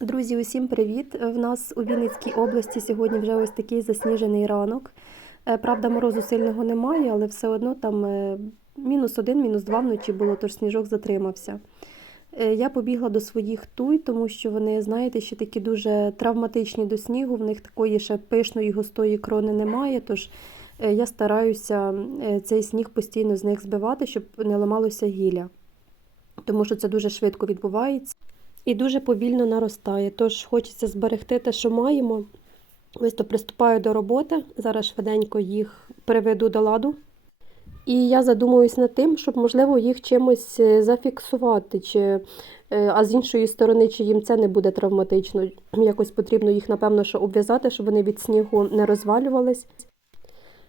Друзі, усім привіт! В нас у Вінницькій області сьогодні вже ось такий засніжений ранок. Е, Правда, морозу сильного немає, але все одно там е, мінус один, мінус два вночі було, тож сніжок затримався. Е, Я побігла до своїх туй, тому що вони, знаєте, ще такі дуже травматичні до снігу, в них такої ще пишної густої крони немає. Тож я стараюся цей сніг постійно з них збивати, щоб не ламалося гілля. Тому що це дуже швидко відбувається і дуже повільно наростає. Тож хочеться зберегти те, що маємо. Ось то приступаю до роботи. Зараз швиденько їх приведу до ладу. І я задумуюсь над тим, щоб, можливо, їх чимось е, зафіксувати, чи, е, а з іншої сторони, чи їм це не буде травматично. Якось потрібно їх, напевно, що обв'язати, щоб вони від снігу не розвалювались.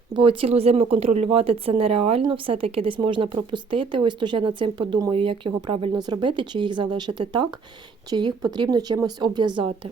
Бо цілу зиму контролювати це нереально, все-таки десь можна пропустити. Ось тож я над цим подумаю, як його правильно зробити, чи їх залишити так, чи їх потрібно чимось обв'язати.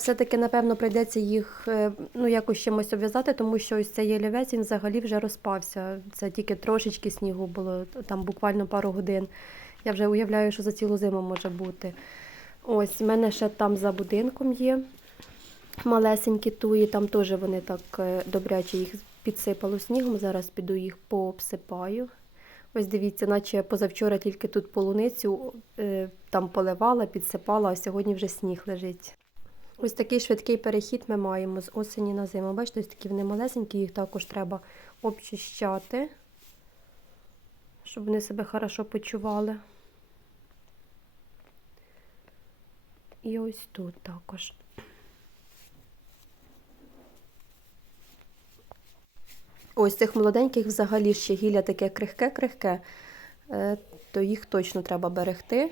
Все-таки, напевно, прийдеться їх е, ну, якось чимось обв'язати, тому що ось цей ялівець він взагалі вже розпався. Це тільки трошечки снігу було, там буквально пару годин. Я вже уявляю, що за цілу зиму може бути. Ось, в мене ще там за будинком є малесенькі туї, там теж вони так е, добряче їх підсипало снігом. Зараз піду їх пообсипаю. Ось дивіться, наче позавчора тільки тут полуницю е, там поливала, підсипала, а сьогодні вже сніг лежить. Ось такий швидкий перехід ми маємо з осені на зиму. Бачите, ось такі вони малесенькі, їх також треба обчищати, щоб вони себе хорошо почували. І ось тут також. Ось цих молоденьких взагалі ще гілля таке крихке-крихке, е, то їх точно треба берегти.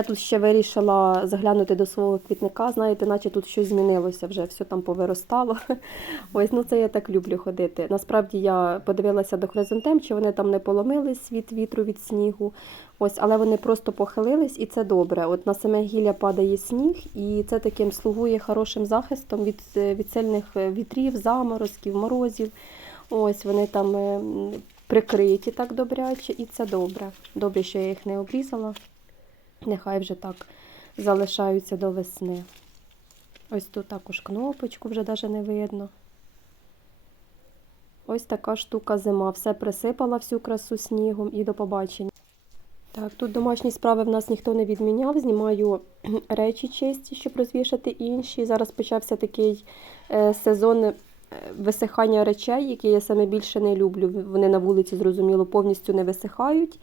Я тут ще вирішила заглянути до свого квітника. Знаєте, наче тут щось змінилося вже, все там повиростало. Ось, ну це я так люблю ходити. Насправді я подивилася до хризантем, чи вони там не поломились від вітру, від снігу. Ось, але вони просто похилились, і це добре. От на саме гілля падає сніг, і це таким слугує хорошим захистом від, від сильних вітрів, заморозків, морозів. Ось вони там е, прикриті так добряче, і це добре. Добре, що я їх не обрізала. Нехай вже так залишаються до весни. Ось тут також кнопочку вже навіть не видно. Ось така штука зима. Все присипала всю красу снігом і до побачення. Так, тут домашні справи в нас ніхто не відміняв. Знімаю речі чисті, щоб розвішати інші. Зараз почався такий е, сезон е, висихання речей, які я саме більше не люблю. Вони на вулиці, зрозуміло, повністю не висихають.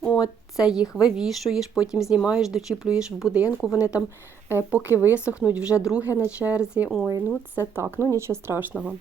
От, це їх вивішуєш, потім знімаєш, дочіплюєш в будинку. Вони там, е, поки висохнуть, вже друге на черзі. Ой, ну це так, ну нічого страшного.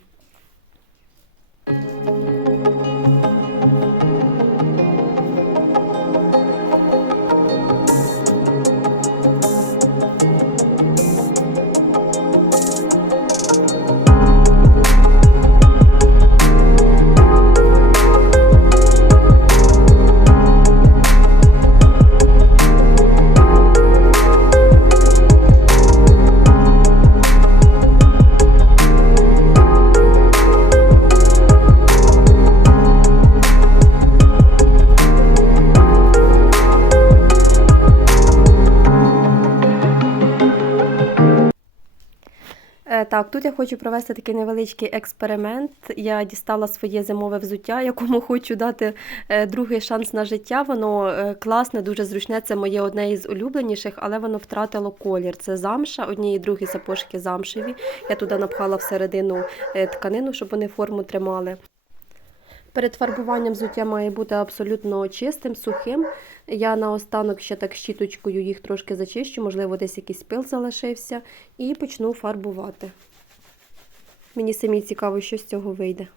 Так, тут я хочу провести такий невеличкий експеримент. Я дістала своє зимове взуття, якому хочу дати е, другий шанс на життя. Воно е, класне, дуже зручне. Це моє одне із улюбленіших, але воно втратило колір. Це замша, одні і другі сапожки замшеві. Я туди напхала всередину е, тканину, щоб вони форму тримали. Перед фарбуванням взуття має бути абсолютно чистим, сухим. Я наостанок ще так щіточкою їх трошки зачищу, можливо, десь якийсь пил залишився, і почну фарбувати. Мені самі цікаво, що з цього вийде.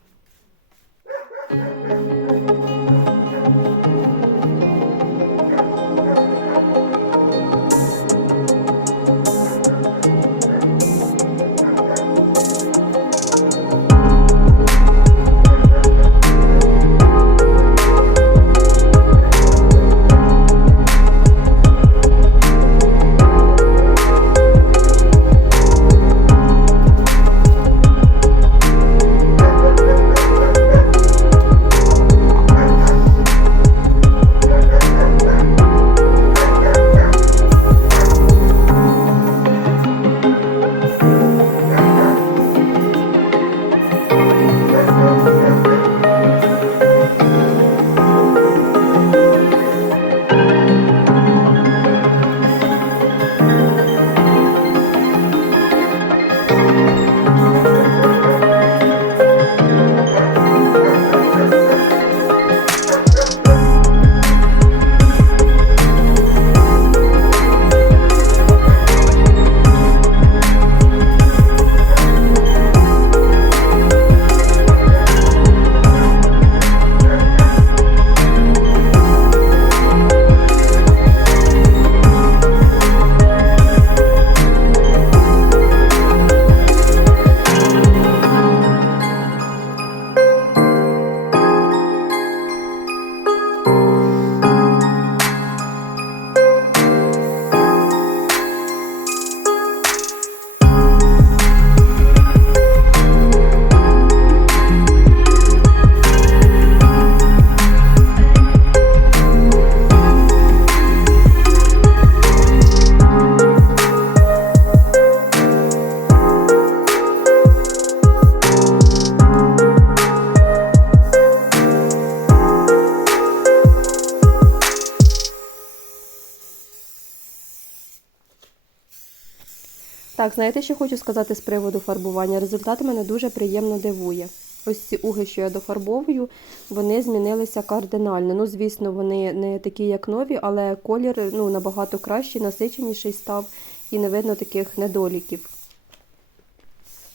Так, знаєте, що хочу сказати з приводу фарбування? Результат мене дуже приємно дивує. Ось ці уги, що я дофарбовую, вони змінилися кардинально. Ну, звісно, вони не такі, як нові, але колір ну, набагато кращий, насиченіший став і не видно таких недоліків.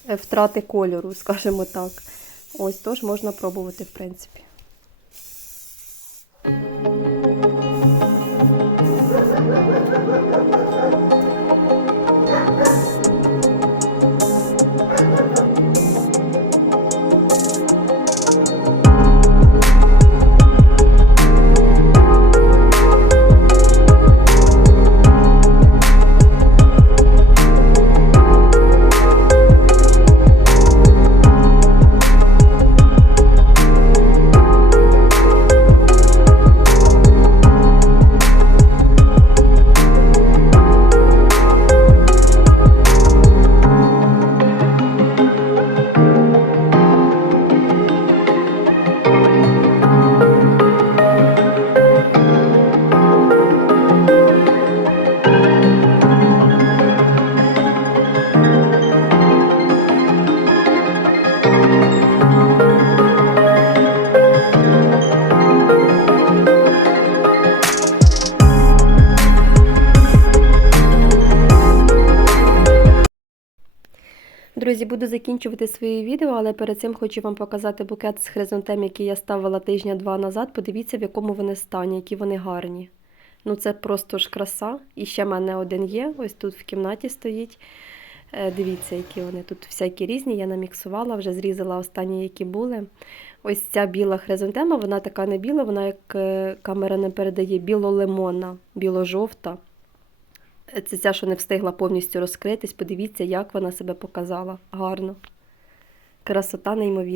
Е, Втрати кольору, скажімо так. Ось тож можна пробувати, в принципі. Друзі, буду закінчувати своє відео, але перед цим хочу вам показати букет з хризантем, який я ставила тижня-два назад. Подивіться, в якому вони стані, які вони гарні. Ну, це просто ж краса. І ще в мене один є, ось тут в кімнаті стоїть. Е, Дивіться, які вони тут всякі різні. Я наміксувала, вже зрізала останні, які були. Ось ця біла хризантема, вона така не біла, вона, як е, камера не передає, біло-лимонна, біло-жовта. Це ця, що не встигла повністю розкритись. Подивіться, як вона себе показала. Гарно. Красота неймовірна.